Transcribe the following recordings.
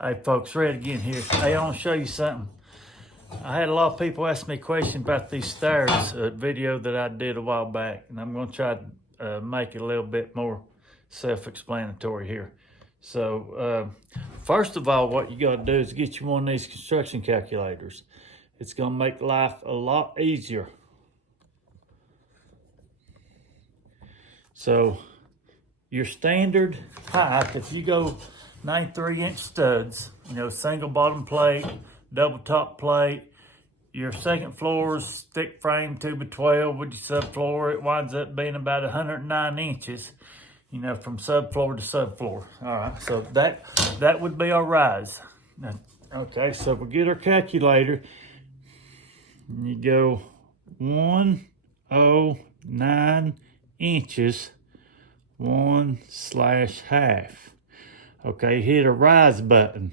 Hey folks, Red again here. Hey, I want to show you something. I had a lot of people ask me questions about these stairs, a video that I did a while back, and I'm going to try to make it a little bit more self-explanatory here. So, first of all, what you got to do is get you one of these construction calculators. It's going to make life a lot easier. So, your standard pipe, if you go 93-inch studs, single bottom plate, double top plate. Your second floor is thick frame 2x12 with your subfloor. It winds up being about 109 inches, from subfloor to subfloor. All right, so that would be our rise. Now, okay, so we get our calculator. And you go 109 inches, 1/2. Okay, hit a rise button.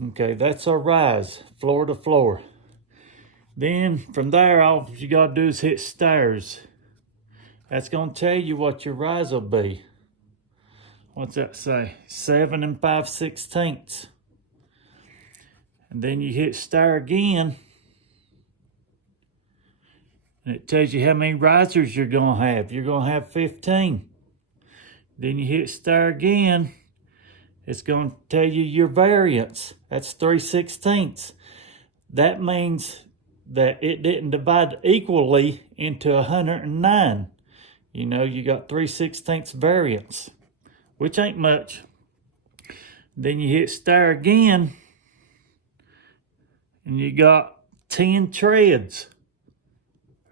Okay, that's our rise, floor to floor. Then from there, all you gotta do is hit stairs. That's gonna tell you what your rise will be. What's that say? 7 5/16. And then you hit stair again. And it tells you how many risers you're gonna have. You're gonna have 15. Then you hit stair again. It's going to tell you your variance. That's 3/16. That means that it didn't divide equally into 109. You got 3/16 variance, which ain't much. Then you hit stair again, and you got 10 treads,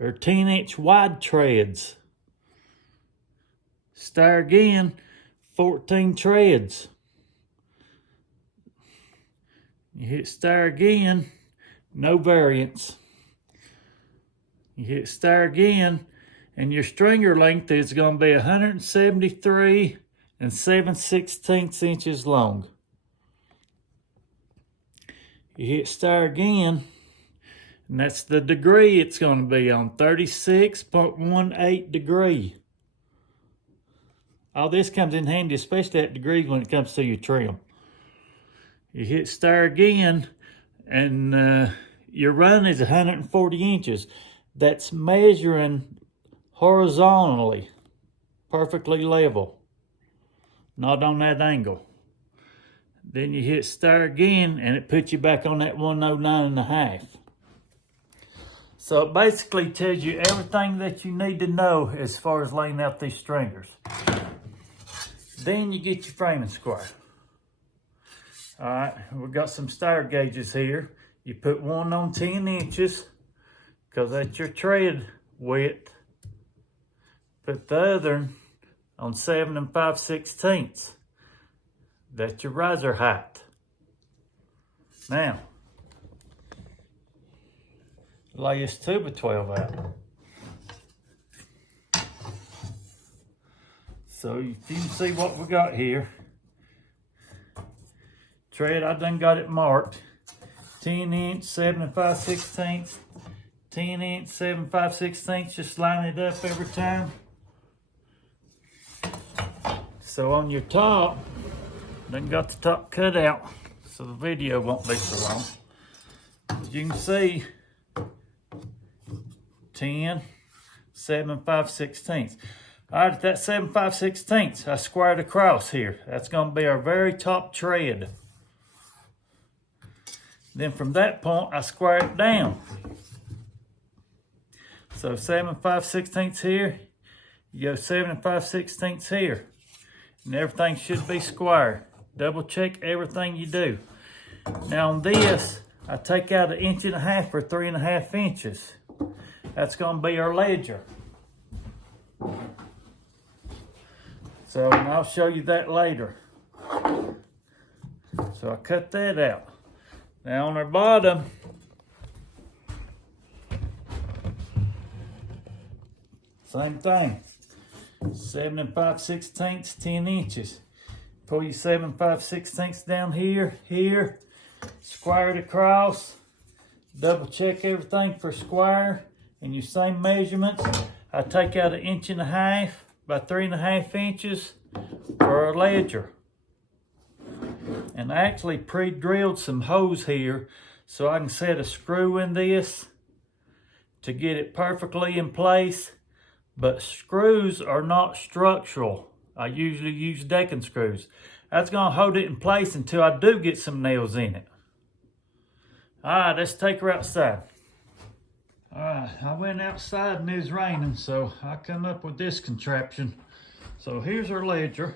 or 10-inch wide treads. Stair again, 14 treads. You hit stair again, no variance. You hit stair again, and your stringer length is going to be 173 7/16 inches long. You hit stair again, and that's the degree it's going to be on, 36.18 degree. All this comes in handy, especially at degrees when it comes to your trim. You hit stair again, and your run is 140 inches. That's measuring horizontally, perfectly level, not on that angle. Then you hit stair again, and it puts you back on that 109.5. So it basically tells you everything that you need to know as far as laying out these stringers. Then you get your framing square. All right, we've got some stair gauges here. You put one on 10 inches because that's your tread width. Put the other on 7 5/16. That's your riser height. Now, lay this 2x12 out. So if you can see what we got here. Tread, I done got it marked. 10-inch, 7 5/16. 10-inch, 7 5/16. Just line it up every time. So on your top, done got the top cut out, so the video won't be so long. As you can see, 10, 7 5/16. All right, at that 7 5/16, I squared across here. That's going to be our very top tread. Then from that point, I square it down. So 7 5/16 here, you go 7 5/16 here. And everything should be square. Double check everything you do. Now on this, I take out 1.5 inches or 3.5 inches. That's going to be our ledger. So and I'll show you that later. So I cut that out. Now on our bottom, same thing. 7 5/16, 10 inches. Pull your 7 5/16 down here, square it across. Double check everything for square and your same measurements. I take out 1.5 inches by 3.5 inches for our ledger. And I actually pre-drilled some holes here so I can set a screw in this to get it perfectly in place. But screws are not structural. I usually use decking screws. That's gonna hold it in place until I do get some nails in it. All right, let's take her outside. All right, I went outside and it was raining, so I come up with this contraption. So here's our ledger.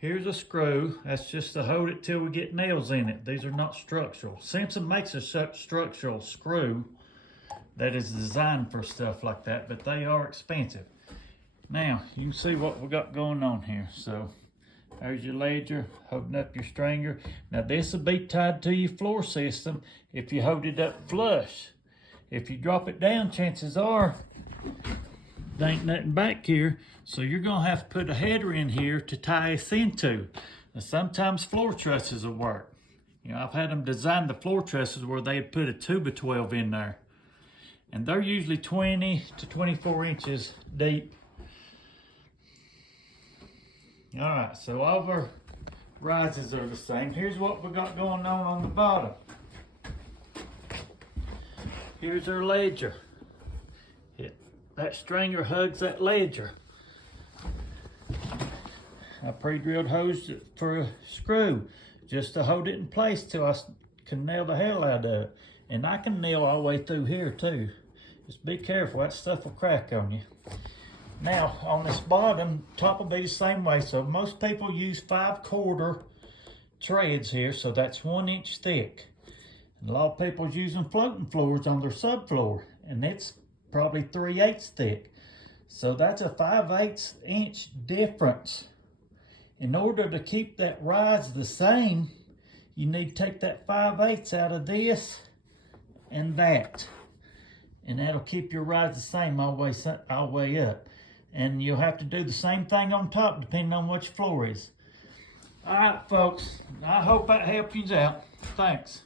Here's a screw. That's just to hold it till we get nails in it. These are not structural. Simpson makes a structural screw that is designed for stuff like that, but they are expensive. Now, you can see what we got going on here. So there's your ledger, holding up your stringer. Now this will be tied to your floor system if you hold it up flush. If you drop it down, chances are there ain't nothing back here. So you're gonna have to put a header in here to tie this into. Now sometimes floor trusses will work. You know, I've had them design the floor trusses where they put a 2x12 in there. And they're usually 20 to 24 inches deep. All right, so all of our rises are the same. Here's what we got going on the bottom. Here's our ledger. That stringer hugs that ledger. I pre-drilled holes for a screw just to hold it in place till I can nail the hell out of it. And I can nail all the way through here too. Just be careful, that stuff will crack on you. Now, on this bottom, top will be the same way. So most people use 5/4 treads here, so that's 1 inch thick. And a lot of people are using floating floors on their subfloor, and it's probably 3/8 thick. So that's a 5/8 inch difference. In order to keep that rise the same, you need to take that 5/8 out of this and that. And that'll keep your rise the same all the way up. And you'll have to do the same thing on top depending on what your floor is. All right, folks, I hope that helps you out. Thanks.